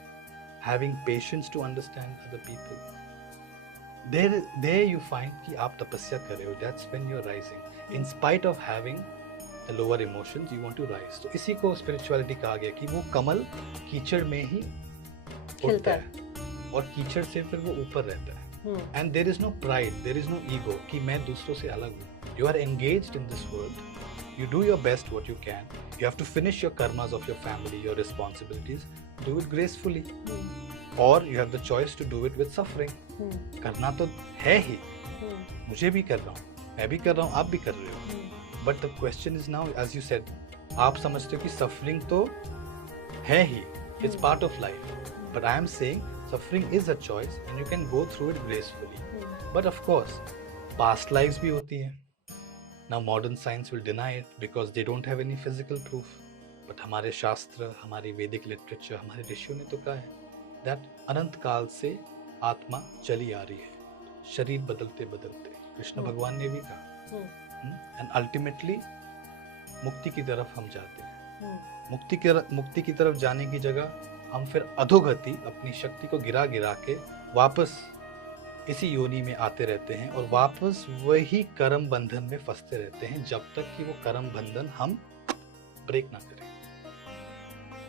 having patience to understand other people. There you find कि आप तपस्या कर रहे हो. That's when you're rising. In spite of having the lower emotions, you want to rise. तो इसी को spirituality कहा गया कि वो कमल कीचड़ में ही उठता है और कीचड़ से फिर वो ऊपर रहता है. And there is no pride, there is no ego कि मैं दूसरों से अलग हूँ. You are engaged in this world. You do your best what you can. You have to finish your karmas of your family, your responsibilities. Do it gracefully. Or you have the choice to do it with suffering. करना तो है ही. मुझे भी कर रहा हूँ, मैं भी कर रहा हूँ, आप भी कर रहे हो. But the question is now, as you said, आप समझते हो कि suffering तो है ही. It's part of life. But I am saying suffering is a choice and you can go through it gracefully. But of course, past lives भी होती हैं. Now modern science will deny it because they don't have any physical proof. But हमारे शास्त्र, हमारी वैदिक literature, हमारे ऋषियों ने तो कहा है that अनंत काल से आत्मा चली आ रही है, शरीर बदलते बदलते. कृष्ण भगवान ने भी कहा. एंड अल्टीमेटली मुक्ति की तरफ हम जाते हैं. मुक्ति की तरफ जाने की जगह हम फिर अधोगति, अपनी शक्ति को गिरा गिरा के वापस इसी योनि में आते रहते हैं और वापस वही कर्म बंधन में फंसते रहते हैं जब तक कि वो कर्म बंधन हम ब्रेक ना करें.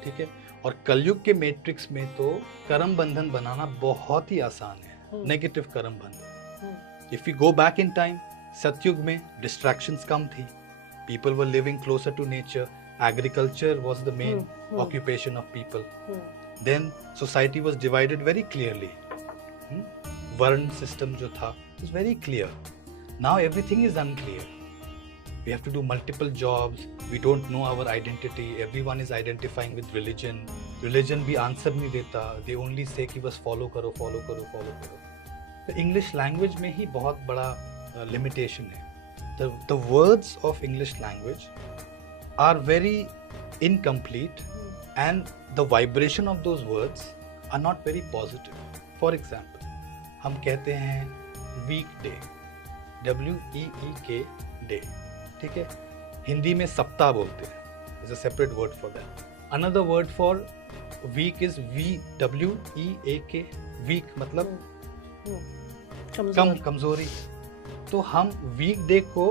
ठीक है. और कलयुग के मैट्रिक्स में तो कर्म बंधन बनाना बहुत ही आसान है. नेगेटिव कर्म बंधन. If you go back in time, Satyuga में डिस्ट्रैक्शंस कम थी. People were living closer to nature. Agriculture was the main occupation of people. Then society was divided very clearly. वर्ण सिस्टम जो था was very clear. Now everything is unclear. We have to do multiple jobs. We don't know our identity. Everyone is identifying with religion. Religion भी answer नहीं देता. They only say कि बस follow करो, follow करो, follow करो. तो English language में ही बहुत बड़ा limitation है. The words of English language are very incomplete and the vibration of those words are not very positive. For example, हम कहते हैं weekday, W-E-E-K day. ठीक है. हिंदी में सप्ताह बोलते हैं. There's a separate word for that. Another word for week is V-W-E-A-K. weak मतलब कमजोरी. तो हम वीकडे को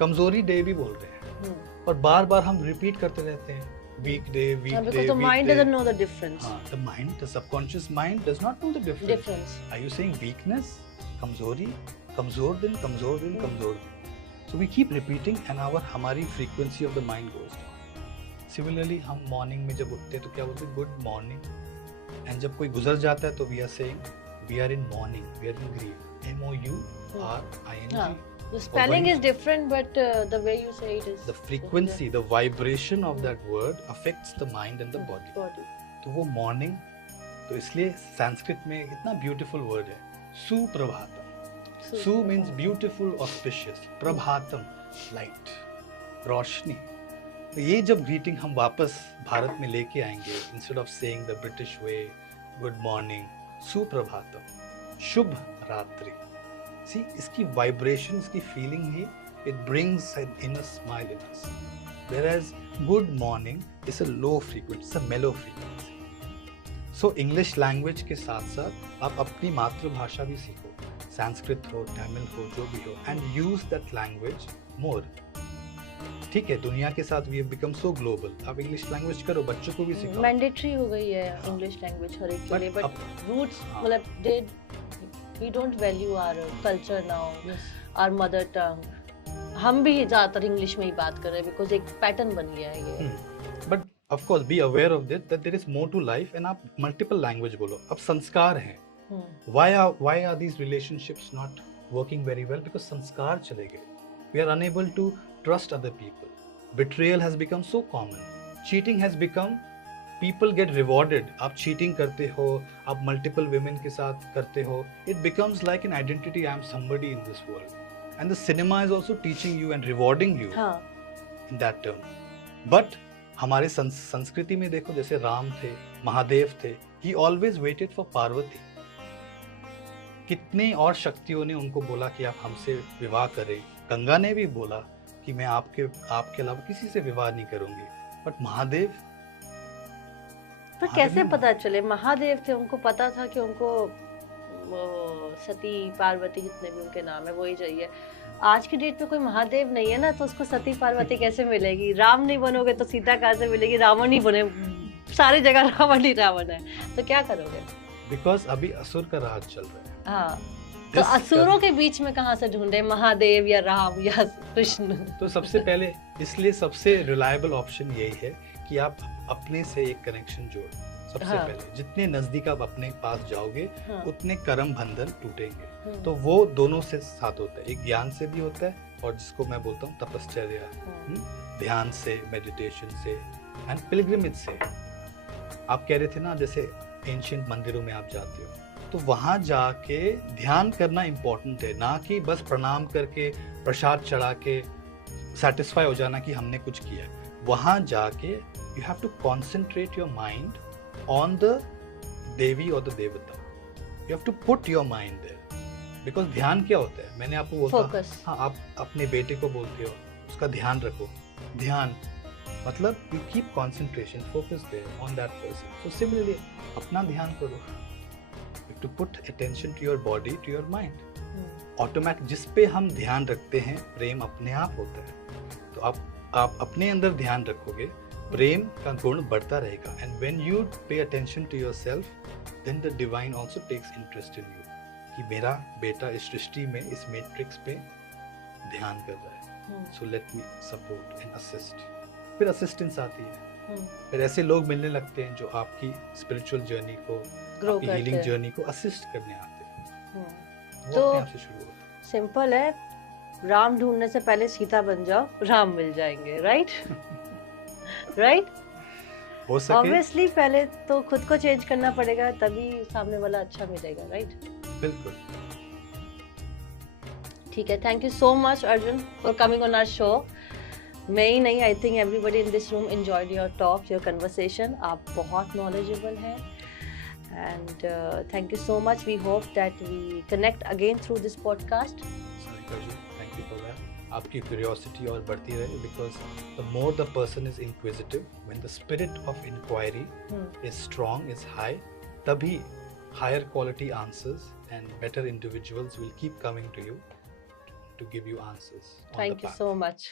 कमजोरी डे भी बोल रहे हैं और बार बार हम रिपीट करते रहते हैं. वीकडे, वीकडे. Because the mind doesn't know the difference. The mind, the subconscious mind does not know the difference. Are you saying weakness, कमजोरी, कमजोर दिन, कमजोर दिन, कमजोर दिन? So we keep repeating and हमारी frequency of the mind goes down. Similarly, हम morning में जब उठते हैं तो क्या बोलते हैं? Good morning. And जब कोई गुजर जाता है तो we are saying we are in mourning, we are in grief. M-O-U-R-I-N-G. The spelling is different, but the way you say it is. The frequency, the vibration of that word affects the mind and the body. तो वो morning, तो इसलिए संस्कृत में इतना beautiful word है. Suprabhatam. Su means beautiful, auspicious. Prabhatam, light, रोशनी. तो ये जब greeting हम वापस भारत में लेके आएंगे, instead of saying the British way, good morning, Suprabhatam, शुभ रात्रि. See, इसकी vibration, इसकी feeling he, it brings an inner smile in us. Whereas good morning is a low frequency, it's a mellow frequency. So English language के साथ साथ आप अपनी मातृभाषा भी सीखो. संस्कृत हो, तमिल हो, जो भी हो, and use that language more. ठीक है. दुनिया के साथ we have become so global. आप इंग्लिश लैंग्वेज करो, बच्चों को भी सिखाओ. मैंडेटरी हो गई है इंग्लिश लैंग्वेज हर एक के लिए. बट रूट्स मतलब we don't value our culture now, our mother tongue. हम भी ज़्यादातर इंग्लिश में ही बात कर रहे हैं because एक पैटर्न बन गया है ये. But of course be aware of this that there is more to life and आप multiple language बोलो. अब संस्कार हैं. Why are these relationships not working very well? Because sanskar chale gaye. We are unable to trust other people. Betrayal has become so common. Cheating has become people get rewarded. आप cheating करते हो, आप multiple women के साथ करते हो, it becomes like an identity. I am somebody in this world, and the cinema is also teaching you and rewarding you हाँ in that term. But हमारे संस्कृति में देखो, जैसे राम थे, महादेव थे, he always waited for Parvati. कितने और शक्तियों ने उनको बोला कि आप हमसे विवाह करें. गंगा ने भी बोला कि मैं आपके अलावा किसी से विवाह नहीं करूंगी. बट महादेव, पर कैसे पता चले महादेव थे? उनको पता था कि उनको सती पार्वती जितने भी उनके नाम है वही चाहिए. आज की डेट में कोई महादेव नहीं है ना, तो उसको सती पार्वती कैसे मिलेगी? राम नहीं बनोगे तो सीता कहाँ से मिलेगी? रावण ही बने, सारी जगह रावण ही रावण है, तो क्या करोगे? बिकॉज अभी असुर का राज चल रहा है. हाँ, तो असुरों के बीच में कहाँ से ढूंढे महादेव या राम या कृष्ण? तो सबसे पहले, इसलिए सबसे रिलायबल ऑप्शन यही है कि आप अपने से एक कनेक्शन जोड़. सबसे हाँ. पहले जितने नजदीक आप अपने पास जाओगे, हाँ. उतने कर्म बंधन टूटेंगे. हम्म, तो वो दोनों से साथ होता है. एक ज्ञान से भी होता है, और जिसको मैं बोलता हूँ तपश्चर्या, ध्यान से, मेडिटेशन से, एंड पिलग्रिमेज से. आप कह रहे थे ना, जैसे एंशिएंट मंदिरों में आप जाते हो, तो वहां जाके ध्यान करना इम्पोर्टेंट है, ना कि बस प्रणाम करके प्रसाद चढ़ा के सेटिस्फाई हो जाना कि हमने कुछ किया. वहां जाके you have to concentrate your mind on the देवी और द देवता. You have to put your mind there. Because ध्यान क्या होता है, मैंने आपको बोला, Focus. हाँ, आप अपने बेटे को बोलते हो उसका ध्यान रखो. ध्यान मतलब you keep concentration, focus there on that person. So similarly अपना ध्यान करो. You to put attention to your body, to your mind. Automatic जिस पे हम ध्यान रखते हैं, प्रेम अपने आप होता है. तो आप अपने अंदर ध्यान रखोगे, प्रेम का गुण बढ़ता रहेगा. And when you pay attention to yourself, then the divine also takes interest in you, कि मेरा बेटा इस सृष्टि में, इस मैट्रिक्स पे ध्यान कर रहा है. So let me support and assist. फिर असिस्टेंस आती है. फिर ऐसे लोग मिलने लगते हैं जो आपकी स्पिरिचुअल जर्नी को, ग्रो आपकी हीलिंग करते जर्नी को असिस्ट करने आते हैं. वो तो अपने आप से शुरू होता है. सिंपल है, राम ढूंढने से पहले सीता बन जाओ, राम मिल जाएंगे. Right right. हो सके ऑब्वियसली पहले तो खुद को चेंज करना पड़ेगा, तभी सामने वाला अच्छा मिलेगा. राइट. बिल्कुल. ठीक है, thank you so much Arjun for coming on our show. मैं ही नहीं, I think everybody in this room enjoyed your talk, your conversation. आप बहुत नॉलेजेबल हैं, and thank you so much. We hope that we connect again through this podcast. Sarika ji, thank you for that. आपकी curiosity और बढ़ती रहे, because the more the person is inquisitive, when the spirit of inquiry is strong, is high, तभी higher quality answers and better individuals will keep coming to you to give you answers on the Thank you path. so much.